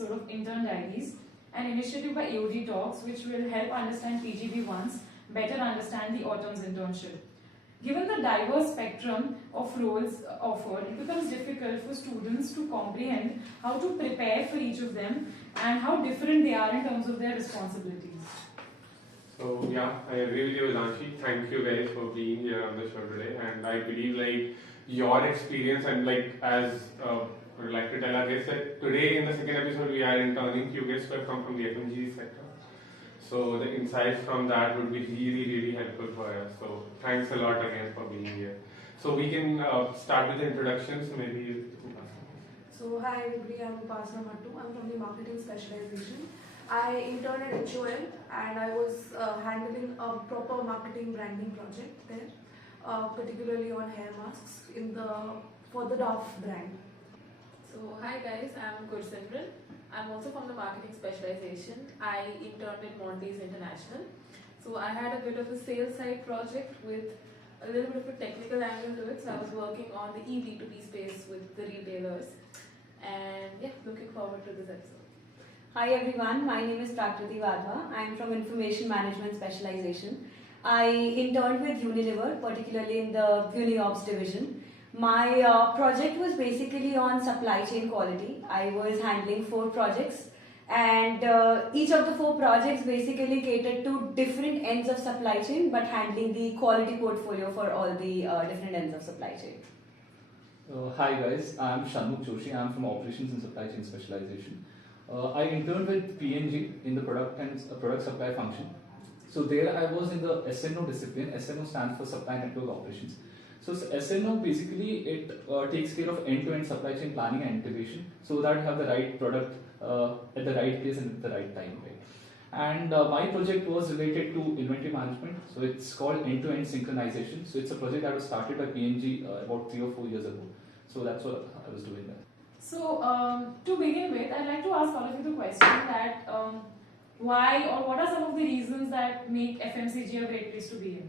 episode of Intern Diaries, an initiative by AOD Talks which will help understand PGB1s better understand the autumn's internship. Given the diverse spectrum of roles offered, it becomes difficult for students to comprehend how to prepare for each of them and how different they are in terms of their responsibilities. So yeah, I agree with you, Vedanshi. Thank you guys for being here on the show today. And I believe your experience and as I would like to tell our guests that today in the second episode we are interning few guests who have come from the FMCG sector. So the insights from that would be really helpful for us. So thanks a lot again for being here. So we can start with the introductions. Maybe. So hi everybody, I'm Upasana Mattu. I'm from the marketing specialization. I interned at HUL and I was handling a proper marketing branding project there, particularly on hair masks for the Dove brand. So hi guys, I'm Simran. I'm also from the marketing specialization. I interned at Mondelez International. So I had a bit of a sales side project with a little bit of a technical angle to it. So I was working on the eB2B space with the retailers. And yeah, looking forward to this episode. Hi everyone, my name is Prakriti Vadhva. I am from Information Management Specialization. I interned with Unilever, particularly in the UniOps division. My project was basically on supply chain quality. I was handling 4 projects and each of the 4 projects basically catered to different ends of supply chain but handling the quality portfolio for all the different ends of supply chain. Hi guys, I'm Shanmukh Joshi. I'm from Operations and Supply Chain Specialization. I interned with P&G in the product and product supply function. So there I was in the SNO discipline. SNO stands for Supply Network Operations. So SNO basically it takes care of end-to-end supply chain planning and integration so that you have the right product at the right place and at the right time. Right? And my project was related to inventory management. So it's called end-to-end synchronization. So it's a project that was started by P&G about 3 or 4 years ago. So that's what I was doing there. So to begin with, I'd like to ask all of you the question that why or what are some of the reasons that make FMCG a great place to be in?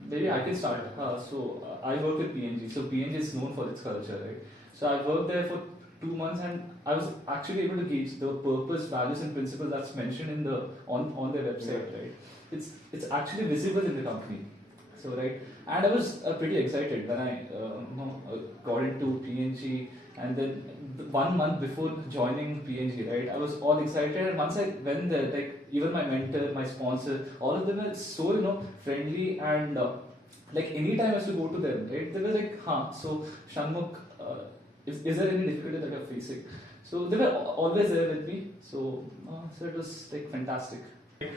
Maybe I can start. I work with P&G. So P&G is known for its culture, right? So I worked there for 2 months and I was actually able to gauge the purpose, values and principles that's mentioned in on their website, right? It's actually visible in the company. So right, and I was pretty excited when I got into P&G, and then 1 month before joining P&G, right, I was all excited, and once I went there, even my mentor, my sponsor, all of them were so friendly, and anytime I used to go to them, right, they were like, so Shanmukh, is there any difficulty that you're facing? So they were always there with me, so it was fantastic.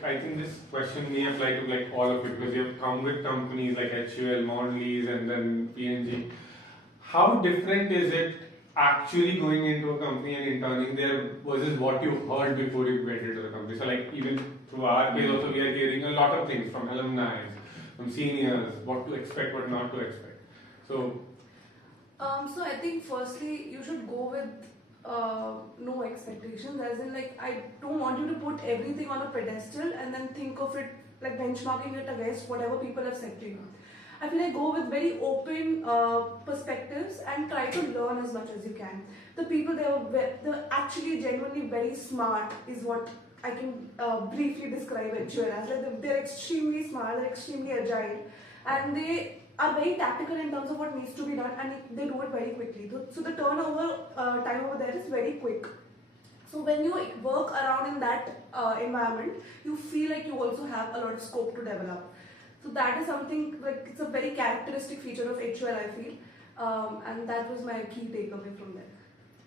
I think this question may apply to all of it because you have come with companies like HUL, Mondelez, and then P&G. How different is it actually going into a company and interning there versus what you heard before you went into the company? So even through our page also we are hearing a lot of things from alumni, from seniors, what to expect, what not to expect. So I think firstly you should go with no expectations, as in I don't want you to put everything on a pedestal and then think of it benchmarking it against whatever people have said to you. I feel go with very open perspectives and try to learn as much as you can. The people they're actually genuinely very smart is what I can briefly describe HUL as. They're extremely smart, they're extremely agile, and they are very tactical in terms of what needs to be done, and they do it very quickly. So the turnover time over there is very quick. So when you work around in that environment, you feel like you also have a lot of scope to develop. So that is something it's a very characteristic feature of HUL, I feel, and that was my key takeaway from there.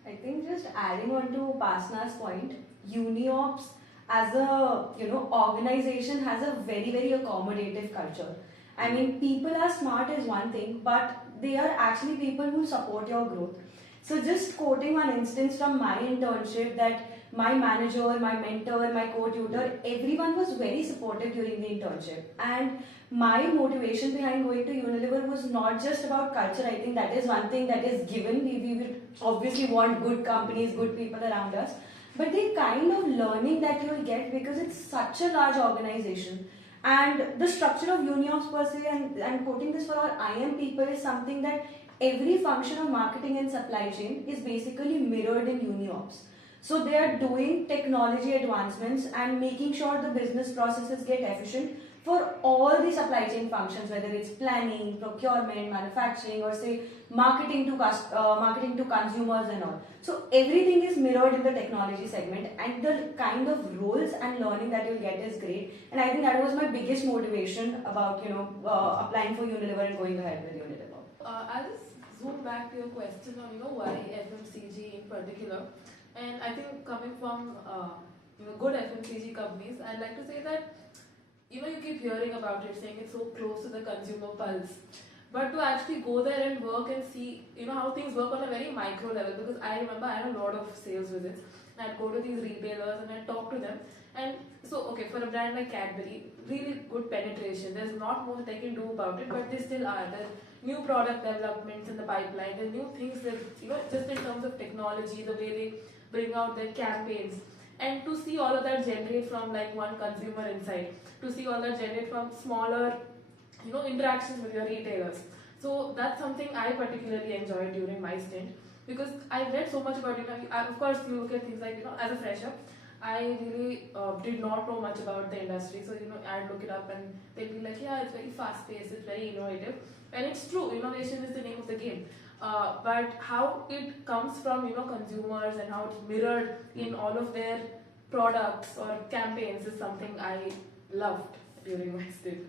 I think just adding on to Upasana's point, UniOps as a organization has a very accommodative culture. I mean, people are smart is one thing, but they are actually people who support your growth. So just quoting one instance from my internship, that my manager, my mentor, my co-tutor, everyone was very supportive during the internship. And my motivation behind going to Unilever was not just about culture. I think that is one thing that is given. We would obviously want good companies, good people around us. But the kind of learning that you will get, because it's such a large organization, and the structure of UniOps per se, and quoting this for all IM people, is something that every function of marketing and supply chain is basically mirrored in UniOps. So they are doing technology advancements and making sure the business processes get efficient for all the supply chain functions, whether it's planning, procurement, manufacturing, or say marketing to consumers and all. So everything is mirrored in the technology segment, and the kind of roles and learning that you'll get is great. And I think that was my biggest motivation about applying for Unilever and going ahead with Unilever. I'll just zoom back to your question on why FMCG in particular, and I think coming from good FMCG companies, I'd like to say that you keep hearing about it, saying it's so close to the consumer pulse, but to actually go there and work and see how things work on a very micro level, because I remember I had a lot of sales visits and I'd go to these retailers and I'd talk to them. And so, okay, for a brand like Cadbury, really good penetration. There's not much they can do about it, but they still are. There's new product developments in the pipeline. There's new things that, just in terms of technology, the way they bring out their campaigns. And to see all of that generate from like one consumer insight, to see all that generate from smaller, interactions with your retailers. So that's something I particularly enjoyed during my stint, because I read so much about it. Of course, you look at things like, as a fresher, I really did not know much about the industry. So, I'd look it up and they'd be like, yeah, it's very fast paced, it's very innovative. And it's true, innovation is the name of the game. But how it comes from, consumers and how it's mirrored in all of their products or campaigns is something I loved during my stint.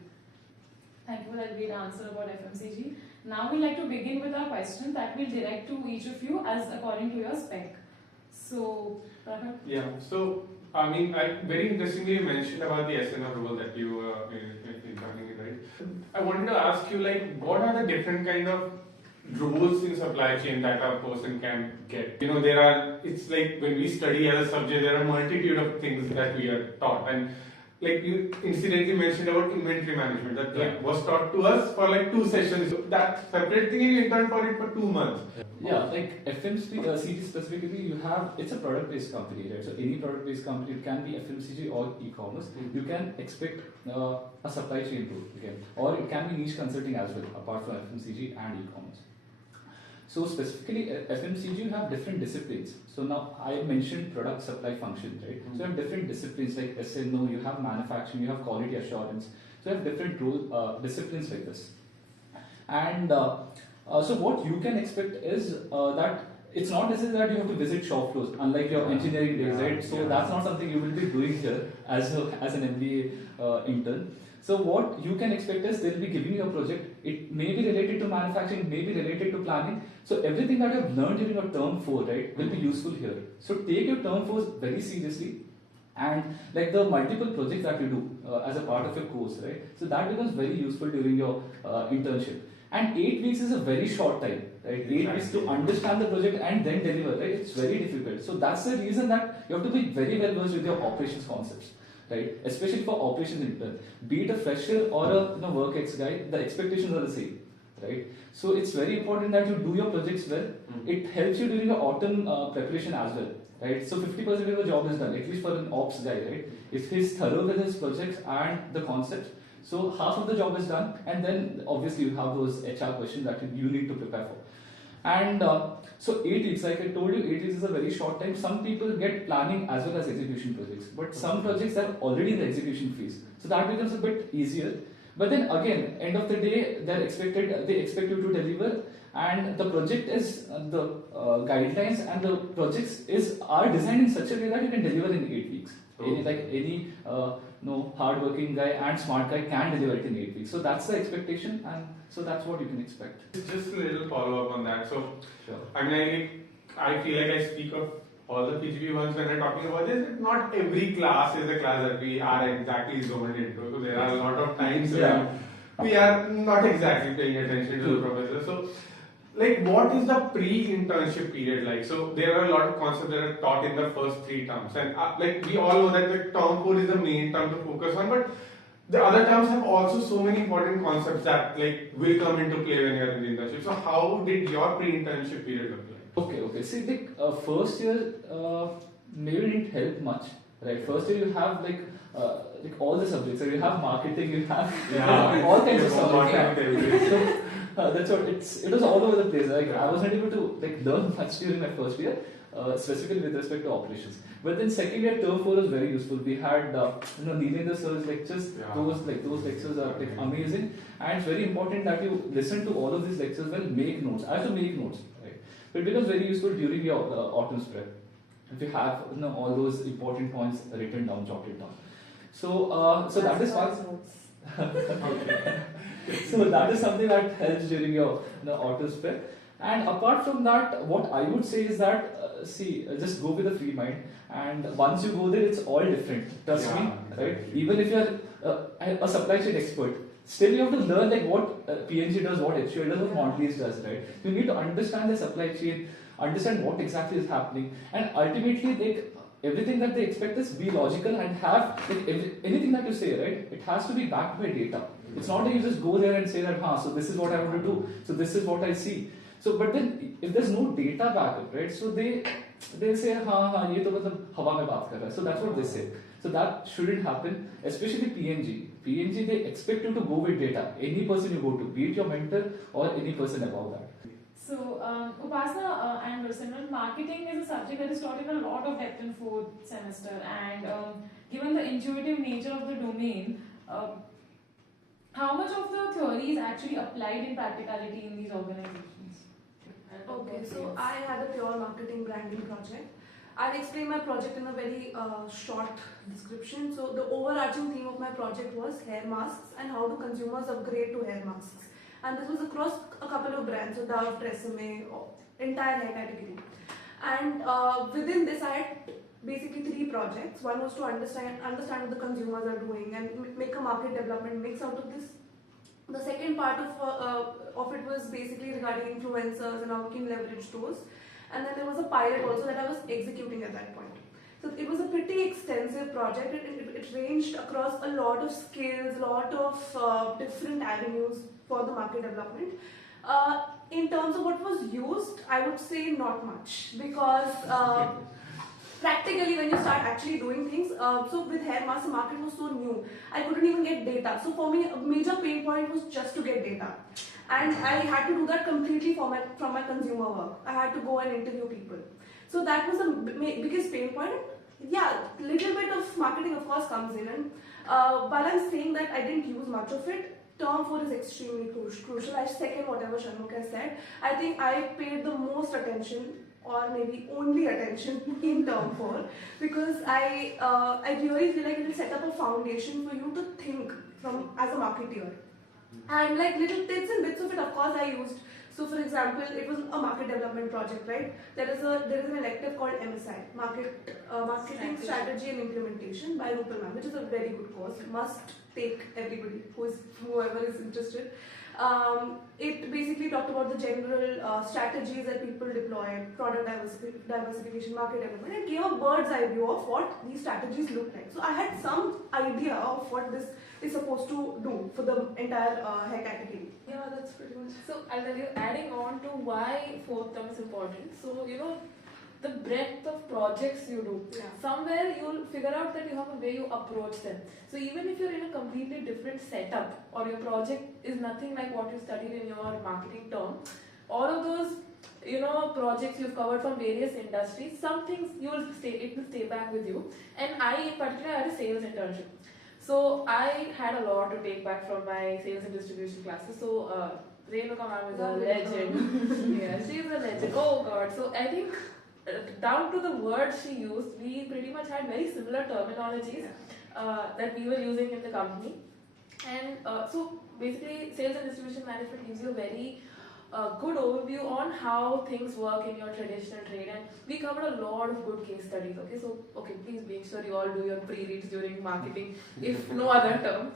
Thank you for that great answer about FMCG. Now we'd like to begin with our question that we'll direct to each of you as according to your spec. So, Prabhat? Yeah, so I very interestingly mentioned about the SNR role that you were interning in, right? I wanted to ask you, what are the different kind of roles in supply chain that a person can get? It's like when we study as a subject, there are a multitude of things that we are taught. And like you incidentally mentioned about inventory management, that was taught to us for 2 sessions. So that separate thing, you intern for it for 2 months. Yeah, like FMCG specifically, it's a product-based company, right? So any product-based company, it can be FMCG or e-commerce. You can expect a supply chain role again, or it can be niche consulting as well, apart from FMCG and e-commerce. So specifically, FMCG, you have different disciplines. So now I mentioned product supply functions, right? So you have different disciplines like SNO, you have manufacturing, you have quality assurance. So you have different disciplines like this. And so what you can expect is that it's not necessary that you have to visit shop floors, unlike your engineering days, right? So that's not something you will be doing here as an MBA intern. So what you can expect is they'll be giving you a project. It may be related to manufacturing, may be related to planning. So everything that you've learned during your term 4, right, will be useful here. So take your term 4 very seriously, and like the multiple projects that you do as a part of your course, right? So that becomes very useful during your internship. And 8 weeks is a very short time, right? 8 weeks to understand the project and then deliver, right? It's very difficult. So that's the reason that you have to be very well versed with your operations concepts, right? Especially for operations intern. Be it a fresher or a work ex guy, the expectations are the same, right? So it's very important that you do your projects well. It helps you during your autumn preparation as well, right? So 50% of the job is done, at least for an ops guy, right? If he's thorough with his projects and the concepts, so half of the job is done, and then obviously you have those HR questions that you need to prepare for. And so 8 weeks, like I told you, 8 weeks is a very short time. Some people get planning as well as execution projects, but some projects are already in the execution phase. So that becomes a bit easier. But then again, end of the day, they expect you to deliver, and the project is the guidelines and the projects are designed in such a way that you can deliver in 8 weeks. Any hard-working guy and smart guy can deliver it in 8 weeks. So that's the expectation, and so that's what you can expect. Just a little follow-up on that. So, sure. I feel like I speak of all the PGP ones when I'm talking about this. Not every class is a class that we are exactly zoned into. So there are a lot of times when we are not exactly paying attention to the professor. So, what is the pre-internship period like? So there are a lot of concepts that are taught in the first 3 terms, and we all know that the term 4 is the main term to focus on, but the other terms have also so many important concepts that will come into play when you are in the internship. So how did your pre-internship period look like? Okay. See, first year maybe didn't help much, right? First year you have all the subjects. So you have marketing, you have all kinds of subjects. So that's what it was all over the place. I was not able to learn much during my first year. specifically with respect to operations. But then second year term 4 was very useful. We had Neelendra sir's lectures. Yeah. Those lectures are like amazing, and it's very important that you listen to all of these lectures. Well, make notes. I have to make notes, right? But it becomes very useful during your autumn spread. If you have all those important points written down, jotted down. So that is why. So that is something that helps during your auto spread. And apart from that, what I would say is that just go with a free mind. And once you go there, it's all different. Trust me, right? Exactly. Even if you're a supply chain expert, still you have to learn like what P&G does, what HUL does, what Mondelez does, right? You need to understand the supply chain, understand what exactly is happening, and ultimately everything that they expect is be logical and have anything that you say, right? It has to be backed by data. It's not that you just go there and say that, so this is what I want to do, so this is what I see. So, but then if there's no data backup, right? So they say, ye to matlab hawa mein baat kar raha hai. So that's what they say. So that shouldn't happen, especially P&G. P&G, they expect you to go with data. Any person you go to, be it your mentor or any person above that. So, Upasana and Simran, marketing is a subject that is taught in a lot of depth in 4th semester, and given the intuitive nature of the domain, how much of the theory is actually applied in practicality in these organizations? Okay, so I had a pure marketing branding project. I'll explain my project in a very short description. So the overarching theme of my project was hair masks and how do consumers upgrade to hair masks. And this was across a couple of brands, so Dove, Tresemme, entire hair category. And within this, I had basically 3 projects. One was to understand what the consumers are doing and make a market development mix out of this. The second part of it was basically regarding influencers and how we can leverage those. And then there was a pilot also that I was executing at that point. So it was a pretty extensive project. It ranged across a lot of skills, a lot of different avenues for the market development. In terms of what was used, I would say not much, because practically when you start actually doing things, so with hair mask, the market was so new, I couldn't even get data. So for me, a major pain point was just to get data. And I had to do that completely from my consumer work. I had to go and interview people. So that was the biggest pain point. Yeah, little bit of marketing of course comes in, and while I'm saying that I didn't use much of it, term 4 is extremely crucial. I second whatever Shanmukh has said. I think I paid the most attention, or maybe only attention, in term 4, because I really feel like it will set up a foundation for you to think as a marketeer. And like little tips and bits of it, of course, I used. So, for example, it was a market development project, right? There is an elective called MSI, Marketing Strategy and Implementation by Rupal ma'am, which is a very good course. Must take everybody whoever is interested. It basically talked about the general strategies that people deploy, product diversification, market development, and gave a bird's eye view of what these strategies look like. So I had some idea of what this is supposed to do for the entire hair category. Yeah, that's pretty much. So I'll tell you, adding on to why 4th term is important. So the breadth of projects you do. Yeah. Somewhere you'll figure out that you have a way you approach them. So even if you're in a completely different setup, or your project is nothing like what you studied in your marketing term, all of those projects you've covered from various industries, some things it will stay back with you. And I in particular had a sales internship. So I had a lot to take back from my sales and distribution classes. So Renuka ma'am is a legend. Yeah, she's a legend. Oh God. So I think down to the words she used, we pretty much had very similar terminologies that we were using in the company. And so basically sales and distribution management gives you a very good overview on how things work in your traditional trade, and we covered a lot of good case studies. Okay, please make sure you all do your pre-reads during marketing, if no other term.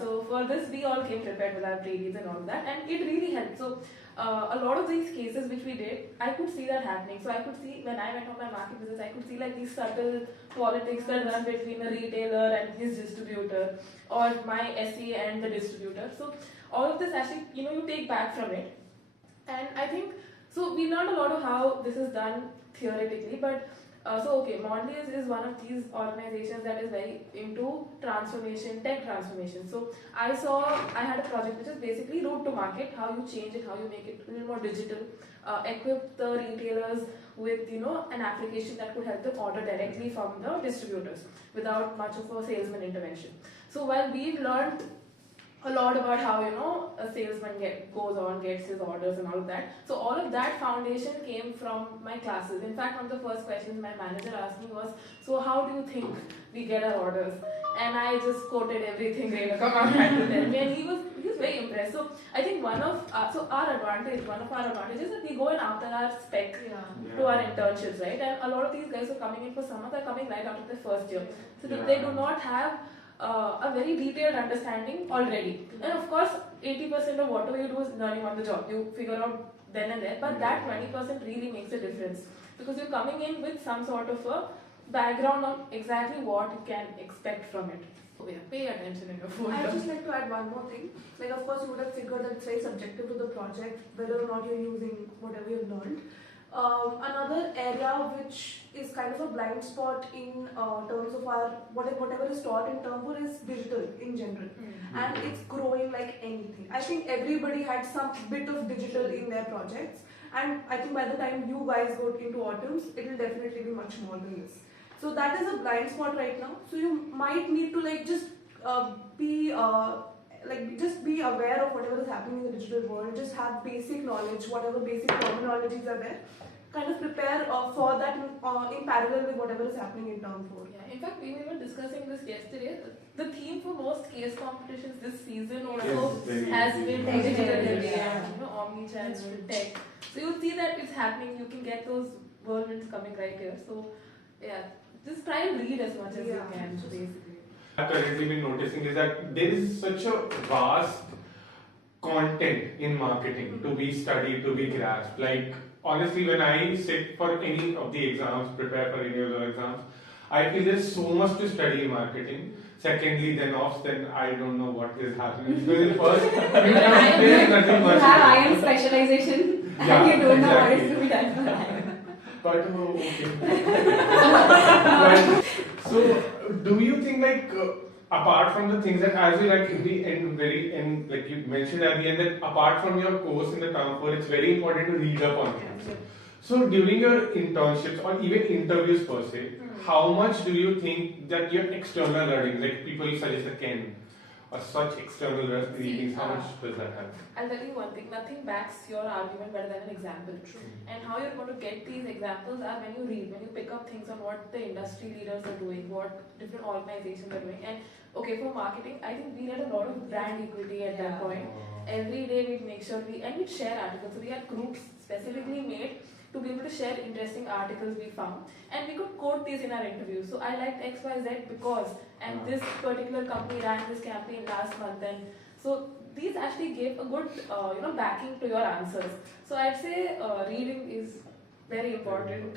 So for this, we all came prepared with our pre-reads and all of that, and it really helped. So a lot of these cases which we did, I could see that happening. So I could see when I went on my market business, I could see like these subtle politics that run between a retailer and his distributor, or my SE and the distributor. So all of this actually, you take back from it. And I think, so we learned a lot of how this is done theoretically, but Mondelez is one of these organizations that is very into transformation, tech transformation. So I had a project which is basically route to market, how you change it, how you make it a little more digital, equip the retailers with an application that could help them order directly from the distributors without much of a salesman intervention. So while we've learned a lot about how a salesman gets his orders and all of that. So all of that foundation came from my classes. In fact, one of the first questions my manager asked me was, "So how do you think we get our orders?" And I just quoted everything Rekha ma'am had to tell me, and he was very impressed. So I think one of our advantages is that we go in after our spec to our internships, right? And a lot of these guys who are coming in for summer, they're coming right after their first year, so they do not have a very detailed understanding already. And of course, 80% of whatever you do is learning on the job. You figure out then and there, but that 20% really makes a difference because you're coming in with some sort of a background on exactly what you can expect from it. So yeah, pay attention in your phone. I'd just like to add one more thing. Like, of course, you would have figured that it's very subjective to the project, whether or not you're using whatever you've learned. Another area which is kind of a blind spot in terms of our whatever is taught in term 4 is digital in general, and it's growing like anything. I think everybody had some bit of digital in their projects, and I think by the time you guys go into autumns, it will definitely be much more than this. So that is a blind spot right now. So you might need to just be aware of whatever is happening in the digital world. Just have basic knowledge, whatever basic terminologies are there. Kind of prepare for that in parallel with whatever is happening in term 4. Yeah, in fact, we were discussing this yesterday. The theme for most case competitions this season also has been digital and omni-channel tech. So you'll see that it's happening. You can get those whirlwinds coming right here. So yeah, just try and read as much as you can, basically. I've currently been noticing is that there is such a vast content in marketing to be studied, to be grasped. Like, honestly, when I sit for any of the exams, prepare for any of the exams, I feel there's so much to study in marketing. Secondly, then I don't know what is happening. Because in first, there is nothing much. You have IM specialization and you don't know what is to be done for IM. But okay. So, do you think apart from the things that as you like you mentioned at the end that apart from your course in the term 4, it's very important to read up on things. So during your internships or even interviews per se, how much do you think that your external learning, like people such as Ken, or such external readings, how much does that help? I'll tell you one thing, nothing backs your argument better than an example. And how you're going to get these examples are when you read, when you pick up things on what the industry leaders are doing, what different organizations are doing. And okay, for marketing, I think we had a lot of brand equity at that point. Every day we'd make sure we'd share articles. So we had groups specifically made to be able to share interesting articles we found, and we could quote these in our interviews. So I liked XYZ because, and this particular company ran this campaign last month, and so these actually gave a good backing to your answers. So I'd say reading is very important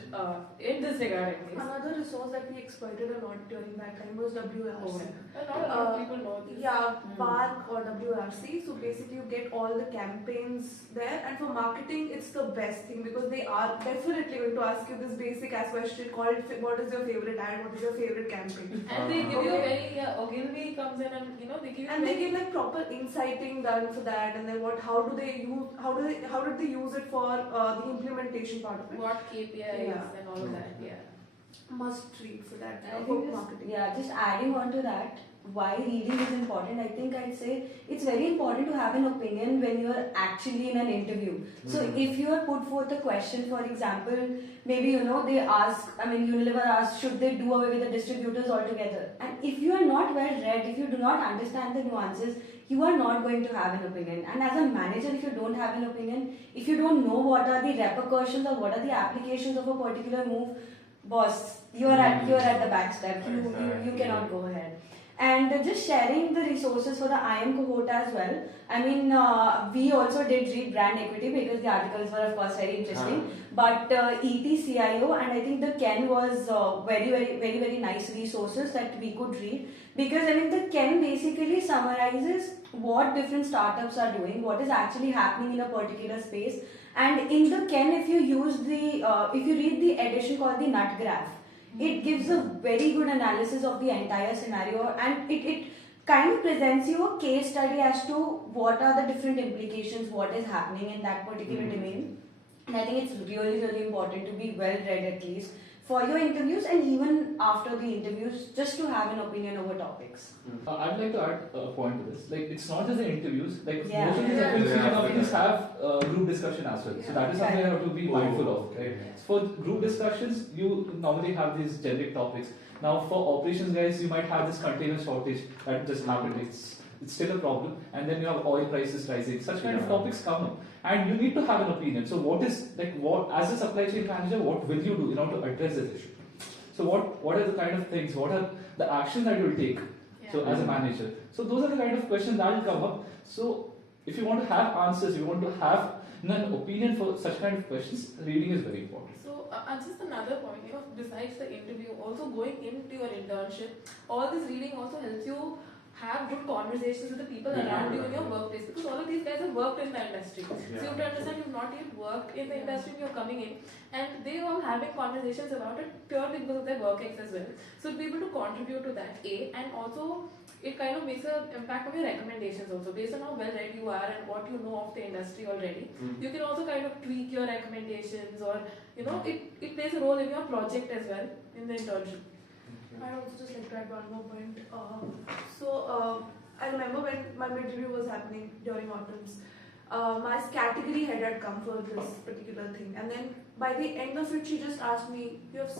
in this regard at least. Another resource that we exploited a lot during that time was WRC. A lot of people know this. Yeah, PARC or WRC. So basically you get all the campaigns there, and for marketing it's the best thing because they are definitely going to ask you this basic ass question called what is your favorite ad, what is your favorite campaign. And they give you a very, Ogilvy comes in and they give you and they give like proper inciting done for that, and then how did they use it for the implementation part of it. What KPIs and all of that, Must read for that. I think just adding on to that, why reading is important, I think I'd say it's very important to have an opinion when you're actually in an interview. So if you are put forth a question, for example, maybe they ask, Unilever asks, should they do away with the distributors altogether? And if you are not well read, if you do not understand the nuances, you are not going to have an opinion. And as a manager, if you don't have an opinion, if you don't know what are the repercussions or what are the applications of a particular move, boss, you're at the back step. You cannot go ahead. And just sharing the resources for the IM cohort as well. We also did read brand equity because the articles were of course very interesting. But ETCIO and I think the Ken was very, very, very, very nice resources that we could read. Because I mean, the Ken basically summarizes what different startups are doing, what is actually happening in a particular space. And in the Ken, if you use if you read the edition called the Nut Graph, it gives a very good analysis of the entire scenario, and it kind of presents you a case study as to what are the different implications, what is happening in that particular domain. And I think it's really, really important to be well read at least for your interviews and even after the interviews, just to have an opinion over topics. I'd like to add a point to this. Like, it's not just the interviews. Like, Yeah. most of these FMCG companies have group discussion as well. So that is something you have to be mindful of. Right? For group discussions, you normally have these generic topics. Now, for operations guys, you might have this container shortage that just happened. It's still a problem. And then you have oil prices rising. Such kind of topics come up. And you need to have an opinion. So what as a supply chain manager, what will you do in order to address this issue? So what are the kind of things, what are the actions that you will take? So as a manager. So those are the kind of questions that will come up. So if you want to have answers, you want to have an opinion for such kind of questions, reading is very important. So just another point, besides the interview, also going into your internship, all this reading also helps you have good conversations with the people around you in your workplace, because all of these guys have worked in the industry. So you have to understand you've not yet worked in the industry and you're coming in, and they all having conversations about it purely because of their work ex as well. So to be able to contribute to that, and also it kind of makes an impact on your recommendations also, based on how well read you are and what you know of the industry already. You can also kind of tweak your recommendations, or it plays a role in your project as well in the internship. I also just like to add one more point. I remember when my mid-review was happening during autumns, my category head had come for this particular thing, and then by the end of it, she just asked me, "You have,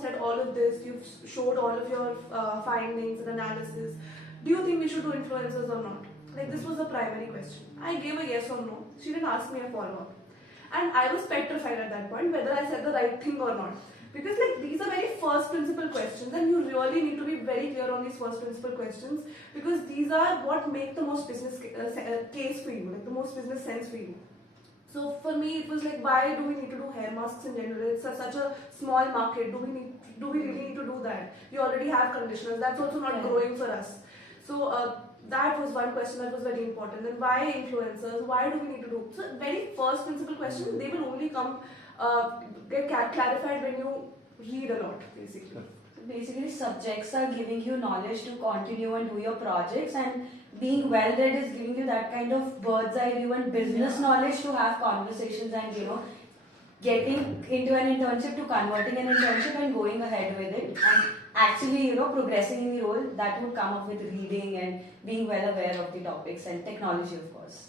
said all of this. You've showed all of your findings and analysis. Do you think we should do influencers or not?" Like, this was the primary question. I gave a yes or no. She didn't ask me a follow-up, and I was petrified at that point whether I said the right thing or not. Because these are very first principle questions, and you really need to be very clear on these first principle questions, because these are what make the most business case for you, like the most business sense for you. So for me, it was like, why do we need to do hair masks in general? It's such a small market. Do we really need to do that? We already have conditioners. That's also not growing for us. So that was one question that was very important. Then why influencers? Why do we need to do? So very first principle questions, they will only come get clarified when you read a lot, basically. Basically, subjects are giving you knowledge to continue and do your projects, and being well read is giving you that kind of bird's eye view and business knowledge to have conversations and getting into an internship to converting an internship and going ahead with it, and actually progressing in the role. That would come up with reading and being well aware of the topics and technology, of course.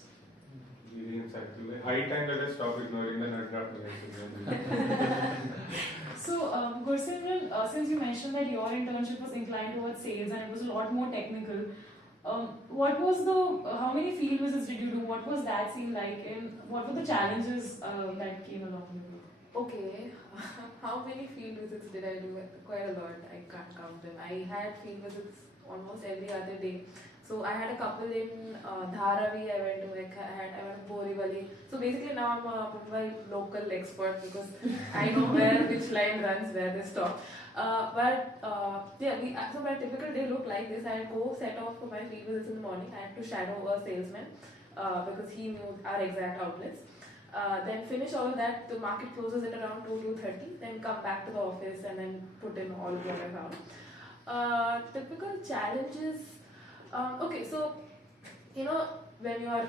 Really insightful. High time let us stop ignoring the nut graph. So, Gursimran, since you mentioned that your internship was inclined towards sales and it was a lot more technical, what was how many field visits did you do? What was that scene like, and what were the challenges that came along with it? Okay, how many field visits did I do? Quite a lot. I can't count them. I had field visits almost every other day. So I had a couple in Dharavi. I went to Borivali. So basically now I'm a Mumbai local expert, because I know which line runs where they stop. So my typical day looked like this. I had go set off for my field visits in the morning. I had to shadow a salesman because he knew our exact outlets. Then finish all of that. The market closes at around 2:30. Then come back to the office and then put in all of what I found. Typical challenges. Okay, so when you are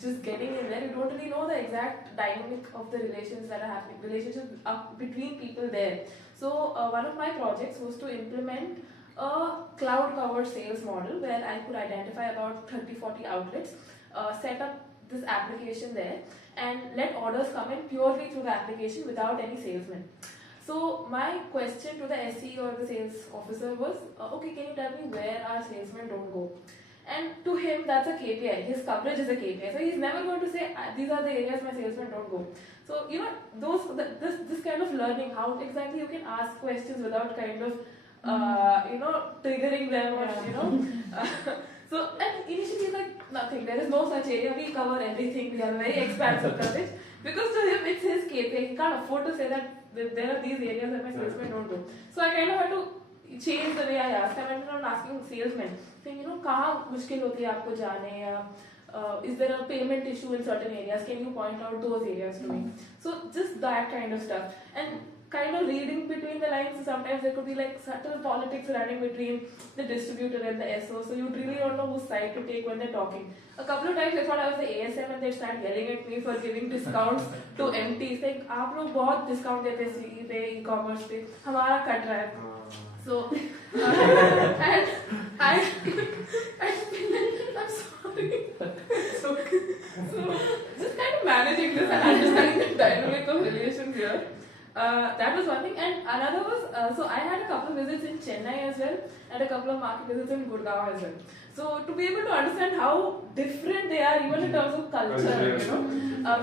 just getting in there, you don't really know the exact dynamic of the relations that are happening, relationships between people there. So one of my projects was to implement a cloud covered sales model where I could identify about 30-40 outlets, set up this application there, and let orders come in purely through the application without any salesman. So my question to the SE or the sales officer was, okay, can you tell me where our salesmen don't go? And to him, that's a KPI. His coverage is a KPI. So he's never going to say, these are the areas my salesmen don't go. So, this kind of learning, how exactly you can ask questions without kind of, triggering them or, So, and initially he's like, nothing, there is no such area, we cover everything, we have a very expansive coverage. Because to him, it's his KPI. He can't afford to say that there are these areas that my salesmen don't go. So I kind of had to, changed the way I ask. I went around asking salesmen, saying, कहाँ मुश्किल होती है आपको जाने या is there a payment issue in certain areas? Can you point out those areas to me? So just that kind of stuff. And kind of reading between the lines, sometimes there could be like subtle politics running between the distributor and the SO, so you really don't know whose side to take when they're talking. A couple of times I thought I was the ASM and they start yelling at me for giving discounts to MTs. Like, आप लोग बहुत discount देते हैं CE पे, e-commerce पे, हमारा cut रहा है. So, and I'm sorry. So just kind of managing this and understanding the dynamic of relations here. That was one thing, and another was, so I had a couple of visits in Chennai as well, and a couple of market visits in Gurgaon as well. So to be able to understand how different they are, even in terms of culture,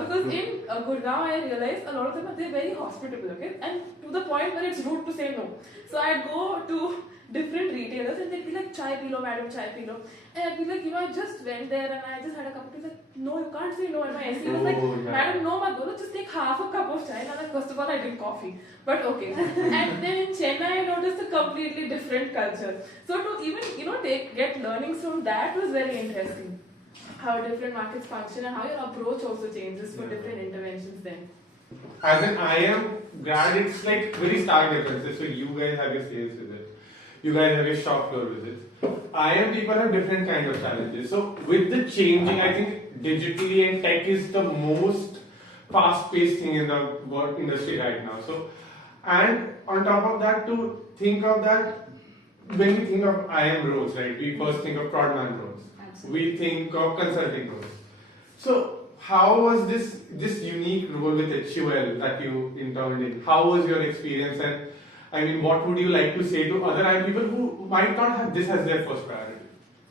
because in Gurgaon I realized a lot of them they're very hospitable, okay, and to the point where it's rude to say no. So I'd go to different retailers and they'd be like, chai pee lo, madam, chai pee lo. And I'd be like, I just went there and I just had a cup of tea. Like, no, you can't say no. And my SE was like, madam, no, mat bolo, just take half a cup of chai. And I'm like, first of all, I drink coffee. But okay. And then in Chennai, I noticed a completely different culture. So to even, get learnings from that was very interesting. How different markets function and how your approach also changes for different interventions then. As an IM grad, it's like very stark differences. So you guys have your sales visit. You guys have your shop floor visits. IM people have different kind of challenges. So with the changing, I think digitally and tech is the most fast-paced thing in the work industry right now. So, and on top of that, to think of that, when we think of IM roles, right, we first think of product man roles. Absolutely. We think of consulting roles. So how was this unique role with HUL that you interned in? How was your experience, and I mean, what would you like to say to other IM people who might not have this as their first priority?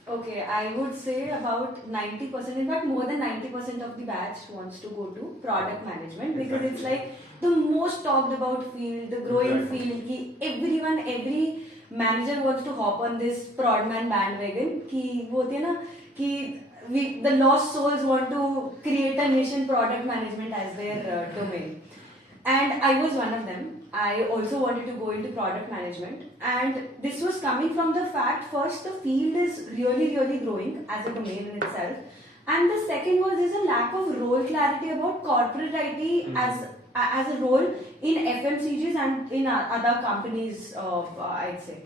Okay, I would say about 90%, in fact more than 90% of the batch wants to go to product management, because it's like the most talked about field, the growing field. Every manager wants to hop on this prod man bandwagon. The lost souls want to create a niche in product management as their domain. And I was one of them. I also wanted to go into product management, and this was coming from the fact, first, the field is really growing as a domain in itself, and the second was there's a lack of role clarity about corporate IT as a role in FMCGs and in other companies, I'd say.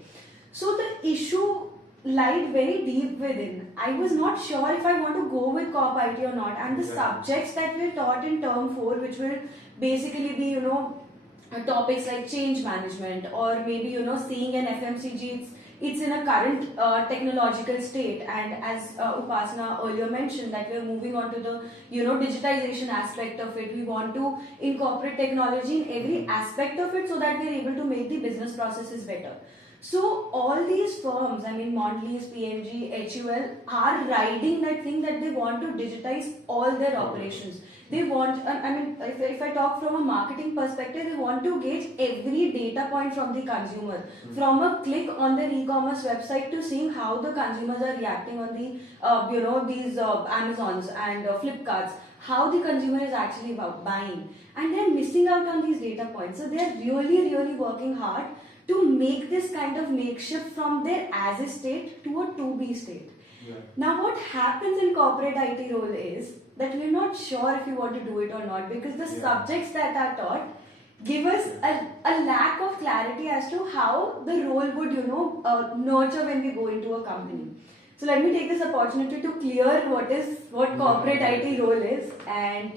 So the issue lied very deep within. I was not sure if I want to go with Corp IT or not, and the subjects that were taught in term 4, which will basically be, topics like change management, or maybe, seeing an FMCG, it's in a current technological state, and as Upasana earlier mentioned, that we're moving on to the, digitization aspect of it. We want to incorporate technology in every aspect of it so that we're able to make the business processes better. So all these firms, I mean Mondelez, P&G, HUL, are riding that thing that they want to digitize all their operations. They want, if I talk from a marketing perspective, they want to gauge every data point from the consumer. From a click on their e-commerce website to seeing how the consumers are reacting on the, these Amazons and Flipkarts, how the consumer is actually buying. And they're missing out on these data points. So they're really working hard to make this kind of makeshift from their as a state to a to be state. Now what happens in corporate IT role is that we're not sure if we want to do it or not, because the subjects that are taught give us a lack of clarity as to how the role would, nurture when we go into a company. So let me take this opportunity to clear what corporate IT role is, and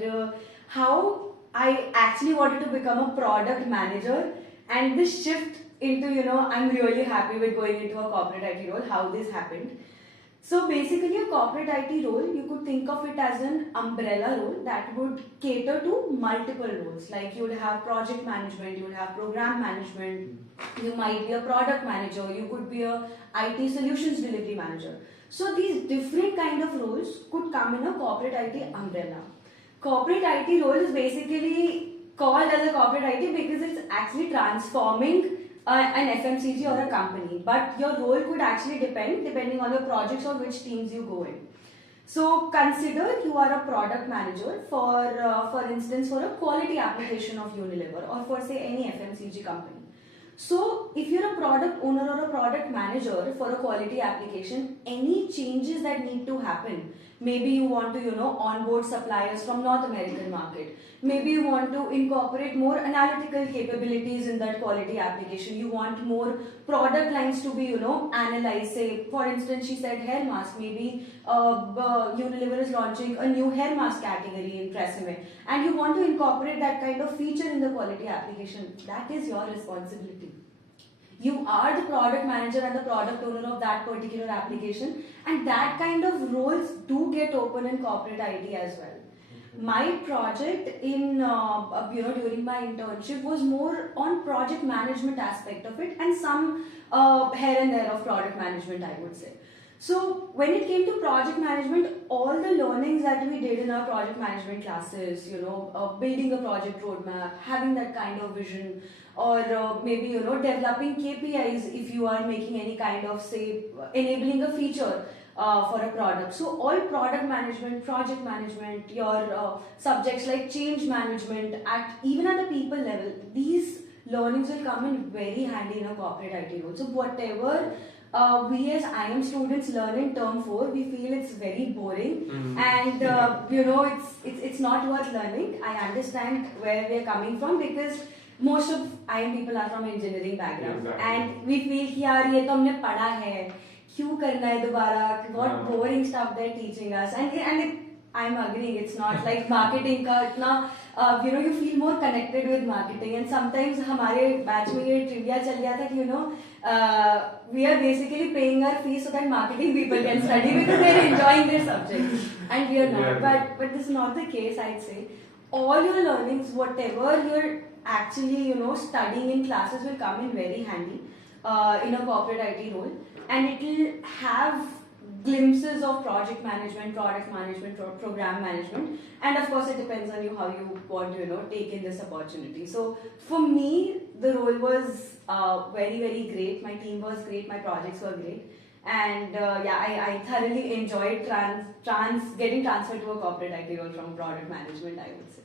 how I actually wanted to become a product manager, and this shift into, I'm really happy with going into a corporate IT role, how this happened. So basically a corporate IT role, you could think of it as an umbrella role that would cater to multiple roles. Like you would have project management, you would have program management, you might be a product manager, you could be a IT solutions delivery manager. So these different kind of roles could come in a corporate IT umbrella. Corporate IT role is basically called as a corporate IT because it's actually transforming an FMCG or a company, but your role could actually depending on the projects or which teams you go in. So consider you are a product manager for instance for a quality application of Unilever, or for say any FMCG company. So if you're a product owner or a product manager for a quality application, any changes that need to happen, maybe you want to, onboard suppliers from North American market. Maybe you want to incorporate more analytical capabilities in that quality application. You want more product lines to be, analyzed. Say, for instance, she said hair mask. Maybe Unilever is launching a new hair mask category in Tresemme, and you want to incorporate that kind of feature in the quality application. That is your responsibility. You are the product manager and the product owner of that particular application, and that kind of roles do get open in corporate IT as well. My project in during my internship was more on project management aspect of it, and some here and there of product management, I would say. So when it came to project management, all the learnings that we did in our project management classes, building a project roadmap, having that kind of vision, or maybe developing KPIs if you are making any kind of, say, enabling a feature for a product. So all product management, project management, your subjects like change management, even at a people level, these learnings will come in very handy in a corporate IT role. So whatever we as IM students learn in term 4, we feel it's very boring, and it's not worth learning. I understand where we are coming from, because most of IM people are from engineering background, and we feel कि यार ये तो हमने पढ़ा है, क्यों करना है दोबारा, what boring stuff they're teaching us, and I'm agreeing, it's not like marketing का इतना you feel more connected with marketing, and sometimes हमारे batch में ये trivia चल गया था कि we are basically paying our fees so that marketing people can study because they're enjoying their subjects and we are not. But this is not the case, I'd say. All your learnings, whatever you're actually studying in classes, will come in very handy in a corporate IT role, and it will have glimpses of project management, product management, program management, and of course it depends on you how you want to take in this opportunity. So for me, the role was very, very great. My team was great, my projects were great, and I thoroughly enjoyed getting transferred to a corporate IT role from product management, I would say.